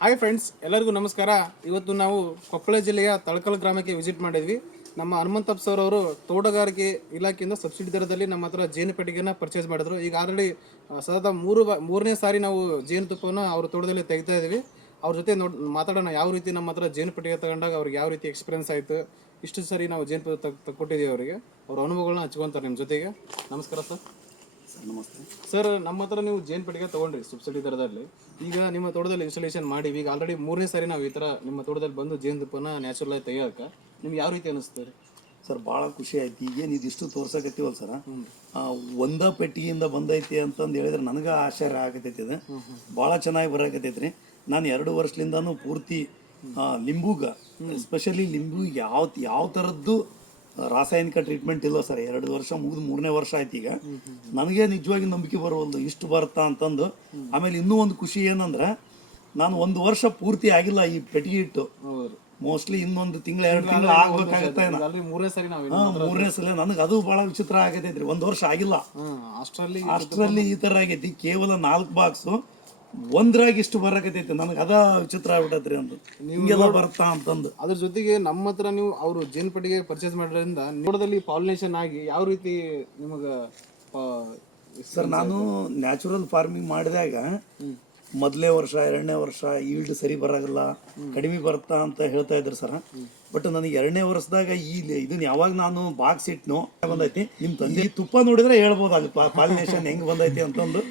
Hi friends, ಎಲ್ಲರಿಗೂ ನಮಸ್ಕಾರ. ಇವತ್ತು ನಾವು ಕೊಪ್ಪಳ ಜಿಲ್ಲೆಯ ತಳಕಲ್ ಗ್ರಾಮಕ್ಕೆ ವಿಸಿಟ್ ಮಾಡಿದ್ವಿ. ನಮ್ಮ ಹನುಮಂತಪ್ಪ ಸರ್ ಅವರು ತೋಟಗಾರಿಕೆ ಇಲಾಖೆಯಿಂದ ಸಬ್ಸಿಡಿ ದರದಲ್ಲಿ ನಮ್ಮ ಹತ್ರ ಜೇನು ಪೆಟ್ಟಿಗೆನ ಪರ್ಚೇಸ್ ಮಾಡಿದ್ರು. ಈಗ ಆಲ್ರೆಡಿ ಸತತ ಮೂರನೇ ಸಾರಿ ನಾವು ಜೇನುತುಪ್ಪವನ್ನು ಅವ್ರ ತೋಟದಲ್ಲಿ ತೆಗಿತಾ ಇದ್ದೀವಿ. ಅವ್ರ ಜೊತೆ ಮಾತಾಡೋಣ, ಯಾವ ರೀತಿ ನಮ್ಮ ಹತ್ರ ಜೇನು ಪೆಟ್ಟಿಗೆ ತಗೊಂಡಾಗ ಅವ್ರಿಗೆ ಯಾವ ರೀತಿ ಎಕ್ಸ್ಪೀರಿಯನ್ಸ್ ಆಯಿತು. ಇಷ್ಟು ಸರಿ ನಾವು ಜೇನು ಕೊಟ್ಟಿದ್ದೀವಿ ಅವರಿಗೆ. ಅವ್ರ ಅನುಭವಗಳನ್ನ ಹಂಚ್ಕೊಂತಾರೆ ನಿಮ್ಮ ಜೊತೆಗೆ. ನಮಸ್ಕಾರ ಸರ್. ನಮಸ್ತೆ ಸರ್, ನಮ್ಮ ಹತ್ರ ನೀವು ಜೇನು ಪೆಟ್ಟಿಗೆ ತೊಗೊಂಡ್ರಿ ಸಬ್ಸಿಡಿ ದರದಲ್ಲಿ. ಈಗ ನಿಮ್ಮ ತೋಟದಲ್ಲಿ ಇನ್ಸ್ಟಾಲೇಷನ್ ಮಾಡಿವಿ. ಈಗ ಆಲ್ರೆಡಿ ಮೂರನೇ ಸಾರಿ ನಾವು ಈ ಥರ ನಿಮ್ಮ ತೋಟದಲ್ಲಿ ಬಂದು ಜೇನುತುಪ್ಪನ ನ್ಯಾಚುರಲ್ ಆಗಿ ತೆಗಿಯೋಕೆ ನಿಮ್ಗೆ ಯಾವ ರೀತಿ ಅನಿಸ್ತದೆ ಸರ್? ಭಾಳ ಖುಷಿ ಆಯ್ತು. ಈಗೇನು ಇದಿಷ್ಟು ತೋರ್ಸಕತ್ತೀವಲ್ಲ ಸರ, ಒಂದ ಪೆಟ್ಟಿಗೆಯಿಂದ ಬಂದೈತಿ ಅಂತಂದು ಹೇಳಿದ್ರೆ ನನಗೆ ಆಶ್ಚರ್ಯ ಆಗತೈತಿ. ಇದು ಭಾಳ ಚೆನ್ನಾಗಿ ಬರಾಕತೈತಿ ರೀ. ನಾನು 2 ವರ್ಷದಿಂದನೂ ಪೂರ್ತಿ ಲಿಂಬುಗ, ಎಸ್ಪೆಷಲಿ ಲಿಂಬು ಯಾವ ಥರದ್ದು ರಾಸಾಯನಿಕ ಟ್ರೀಟ್ಮೆಂಟ್ ಇಲ್ಲ ಸರ್. 2 ವರ್ಷ ಮುಗಿದು 3ನೇ ವರ್ಷ ಆಯ್ತು. ಈಗ ನನಗೆ ನಿಜವಾಗಿ ನಂಬಿಕೆ ಬರೋಲ್ದು ಇಷ್ಟು ಬರುತ್ತಾ ಅಂತಂದು. ಆಮೇಲೆ ಇನ್ನೂ ಒಂದು ಖುಷಿ ಏನಂದ್ರೆ, ನಾನು 1 ವರ್ಷ ಪೂರ್ತಿ ಆಗಿಲ್ಲ ಈ ಪೆಟ್ಟಿಗೆ ಇಟ್ಟು. ಮೋಸ್ಟ್ಲಿ ಇನ್ನೊಂದು ತಿಂಗಳು 2 ತಿಂಗಳು ಆಗ್ಬೇಕಾಗತ್ತೆ. ಮೂರನೇ ಸಲ ನನಗೆ ಅದು ಬಹಳ ವಿಚಿತ್ರ ಆಗತೈತ್ರಿ. 1 ವರ್ಷ ಆಗಿಲ್ಲ ಅಷ್ಟರಲ್ಲಿ ಈ ತರ ಆಗೈತಿ. ಕೇವಲ 4 ಬಾಕ್ಸು ಒಂದ್ರಾಗ ಇಷ್ಟು ಬರಕತೈತಿ. ನನಗೆ ಅದ ವಿಚಿತ್ರ ಆಗ್ಬಿಟ್ಟೈತ್ರಿ ಅಂತ, ಹಿಂಗೆಲ್ಲ ಬರ್ತಾ ಅಂತಂದು. ಅದ್ರ ಜೊತೆಗೆ ನಮ್ಮ ಹತ್ರ ನೀವು ಅವರು ಜೇನು ಪೆಟ್ಟಿಗೆ ಪರ್ಚೇಸ್ ಮಾಡೋದ್ರಿಂದ ನೋಡದಲ್ಲಿ ಪಾಲಿನೇಷನ್ ಆಗಿ ಯಾವ ರೀತಿ ನಿಮಗೆ ಸರ್, ನಾನು ನ್ಯಾಚುರಲ್ ಫಾರ್ಮಿಂಗ್ ಮಾಡಿದಾಗ ಮೊದಲನೇ ವರ್ಷ 2ನೇ ವರ್ಷ ಈಲ್ಡ್ ಸರಿ ಬರಾಗಲ್ಲ, ಕಡಿಮೆ ಬರ್ತಾ ಅಂತ ಹೇಳ್ತಾ ಇದ್ರು ಸರ್. ಬಟ್ ನನಗೆ 2ನೇ ವರ್ಷದಾಗ ಇದನ್ನ ಯಾವಾಗ ನಾನು ಬಾಕ್ಸ್ ಇಟ್ನೋ ಬಂದೈತಿ. ನಿಮ್ಮ ತಂದೆ ತುಪ್ಪ ನೋಡಿದ್ರೆ ಹೇಳ್ಬೋದು ಅಲ್ಲಿ ಪಾಲಿನೇಷನ್ ಹೆಂಗ್ ಬಂದೈತಿ ಅಂತಂದು.